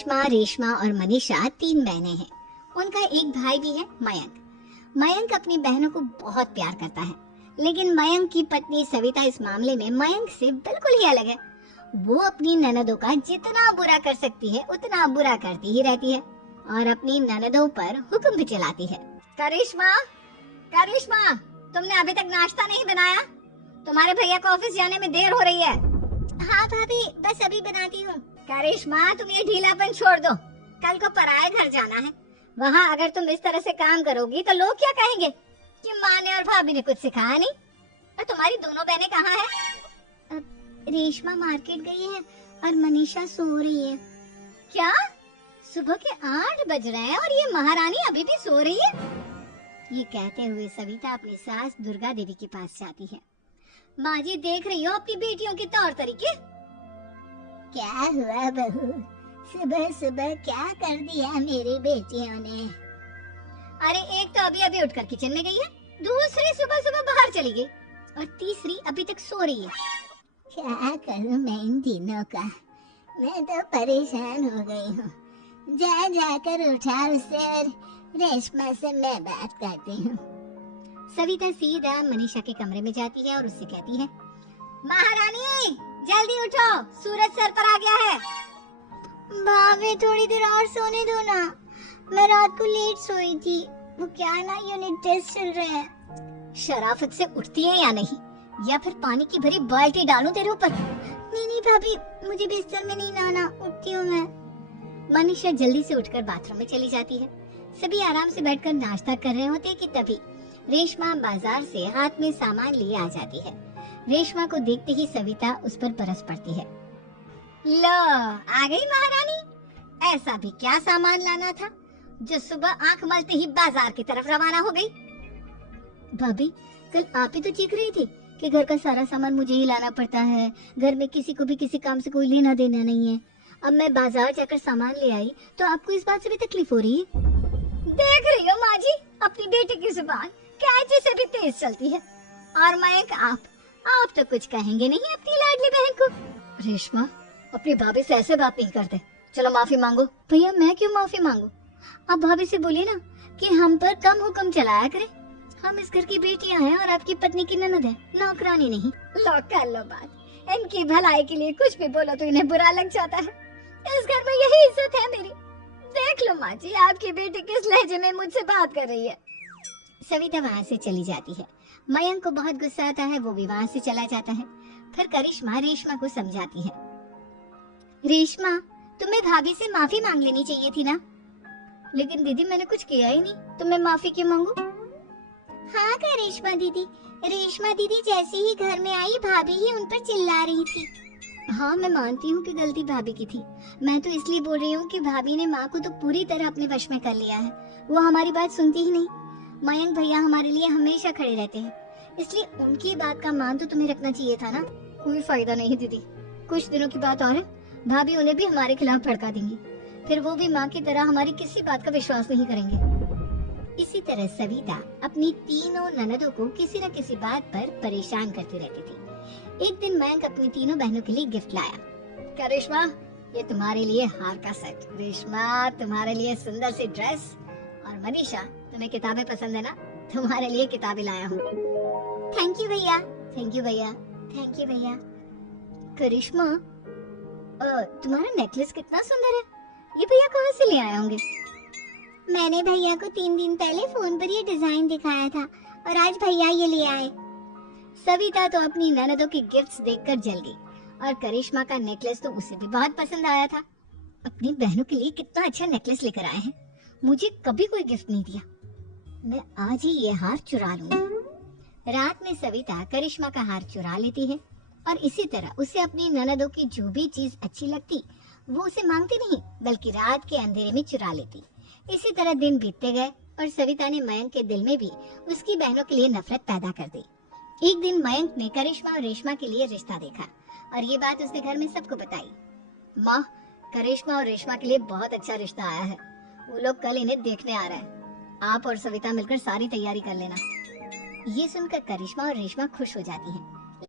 करिश्मा, रेशमा और मनीषा 3 बहनें हैं। उनका एक भाई भी है, मयंक। मयंक अपनी बहनों को बहुत प्यार करता है, लेकिन मयंक की पत्नी सविता इस मामले में मयंक से बिल्कुल ही अलग है। वो अपनी ननदों का जितना बुरा कर सकती है उतना बुरा करती ही रहती है और अपनी ननदों पर हुक्म भी चलाती है। करिश्मा, करिश्मा, तुमने अभी तक नाश्ता नहीं बनाया? तुम्हारे भैया को ऑफिस जाने में देर हो रही है। हाँ भाभी, बस अभी बनाती हूँ। करिश्मा, तुम ये ढीलापन छोड़ दो। कल को पराए घर जाना है। वहाँ अगर तुम इस तरह से काम करोगी तो लोग क्या कहेंगे कि माँ ने और भाभी ने कुछ सिखाया नहीं। और तुम्हारी दोनों बहनें कहाँ हैं? रेशमा मार्केट गई है और मनीषा सो रही है। क्या? सुबह के 8 बज रहे हैं और ये महारानी अभी भी सो रही है? ये कहते हुए सविता अपनी सास दुर्गा देवी के पास जाती है। माँ जी, देख रही हो अपनी बेटियों के तौर तरीके? क्या हुआ बहू, सुबह सुबह क्या कर दिया मेरी बेटियों ने? अरे एक तो अभी अभी उठकर किचन में गई है, दूसरी सुबह सुबह बाहर चली गई और तीसरी अभी तक सो रही है। क्या करूं मैं इन तीनों का, मैं तो परेशान हो गई हूँ। जा जाकर उठा उसे और रेशमा से मैं बात करती हूँ। सविता सीधा मनीषा के कमरे में जाती है और उससे कहती है, महारानी जल्दी उठो, सूरज सर पर आ गया है। भाभी थोड़ी देर और सोने दो ना, मैं रात को लेट सोई थी। वो क्या ना, यूनिट टेस्ट चल रहे हैं। शराफत से उठती है या नहीं, या फिर पानी की भरी बाल्टी डालूं तेरे ऊपर? नहीं नहीं भाभी, मुझे बिस्तर में नहीं लाना, उठती हूँ मैं। मनीषा जल्दी से उठकर बाथरूम में चली जाती है। सभी आराम से बैठकर नाश्ता कर रहे होते कि तभी रेशमा बाजार से हाथ में सामान लिए आ जाती है। रेशमा को देखते ही सविता उस पर बरस पड़ती है। लो, आ गई महारानी। ऐसा भी क्या सामान लाना था जो सुबह आंख मलते ही बाजार की तरफ रवाना हो गई? भाभी, कल आप ही तो चीख रही थी कि घर का सारा सामान मुझे ही लाना पड़ता है, घर में किसी को भी किसी काम से कोई लेना देना नहीं है। अब मैं बाजार जाकर सामान ले आई तो आपको इस बात से भी तकलीफ हो रही है? देख रही हो माँ जी, अपनी बेटी की जुबान कैंची से भी तेज चलती है। और मयंक, आप तो कुछ कहेंगे नहीं अपनी लाडली बहन को? रेशमा, अपनी भाभी से ऐसे बात नहीं करते। चलो माफी मांगो। भैया, मैं क्यों माफी मांगू? आप भाभी से बोलिए ना कि हम पर कम हुक्म चलाया करें। हम इस घर की बेटियां हैं और आपकी पत्नी की ननद है, नौकरानी नहीं। लो कर लो बात। इनकी भलाई के लिए कुछ भी बोलो तो इन्हें बुरा लग जाता है। इस घर में यही इज्जत है मेरी। देख लो माँ जी, आपकी बेटी किस लहजे में मुझसे बात कर रही है। सविता वहाँ से चली जाती है। मयंक को बहुत गुस्सा आता है, वो भी वहाँ से चला जाता है। फिर करिश्मा रेशमा को समझाती है, रेशमा, तुम्हें भाभी से माफी मांग लेनी चाहिए थी ना। लेकिन दीदी, मैंने कुछ किया ही नहीं, तो मैं माफी क्यों मांगू? हाँ करिश्मा दीदी, रेशमा दीदी जैसे ही घर में आई भाभी ही उन पर चिल्ला रही थी। हाँ, मैं मानती हूँ कि गलती भाभी की थी। मैं तो इसलिए बोल रही हूँ कि भाभी ने माँ को तो पूरी तरह अपने वश में कर लिया है। वो हमारी बात सुनती ही नहीं। मयंक भैया हमारे लिए हमेशा खड़े रहते हैं, इसलिए उनकी बात का मान तो तुम्हें रखना चाहिए था ना। कोई फायदा नहीं दीदी, कुछ दिनों की बात और है, भाभी उन्हें भी हमारे खिलाफ भड़का देंगी। फिर वो भी माँ की तरह हमारी किसी बात का विश्वास नहीं करेंगे। इसी तरह सविता अपनी तीनों ननदों को किसी न किसी बात पर परेशान करती रहती थी। एक दिन मयंक अपनी तीनों बहनों के लिए गिफ्ट लाया। करिश्मा, ये तुम्हारे लिए हार का सेट। रेशमा, तुम्हारे लिए सुंदर सी ड्रेस। और मनीषा, तुम्हें किताबें पसंद है ना, तुम्हारे लिए किताबें लाया हूँ। थैंक यू भैया। थैंक यू भैया। थैंक यू भैया। करिश्मा, तुम्हारा नेकलेस कितना सुंदर है, ये भैया कहाँ से ले आए होंगे? मैंने भैया को 3 दिन पहले फोन पर ये डिजाइन दिखाया था और आज भैया ये ले आए। सविता तो अपनी ननदों की गिफ्ट्स देखकर जल गई और करिश्मा का नेकलेस तो उसे भी बहुत पसंद आया था। अपनी बहनों के लिए कितना अच्छा नेकलेस लेकर आए हैं, मुझे कभी कोई गिफ्ट नहीं दिया। मैं आज ही ये हार चुरा लूंगी। रात में सविता करिश्मा का हार चुरा लेती है और इसी तरह उसे अपनी ननदों की जो भी चीज अच्छी लगती वो उसे मांगती नहीं, बल्कि रात के अंधेरे में चुरा लेती। इसी तरह दिन बीतते गए और सविता ने मयंक के दिल में भी उसकी बहनों के लिए नफरत पैदा कर दी। एक दिन मयंक ने करिश्मा और रेशमा के लिए रिश्ता देखा और ये बात उसने घर में सबको बताई। माँ, करिश्मा और रेशमा के लिए बहुत अच्छा रिश्ता आया है, वो लोग कल इन्हें देखने आ रहे हैं। आप और सविता मिलकर सारी तैयारी कर लेना। ये सुनकर करिश्मा और रेशमा खुश हो जाती हैं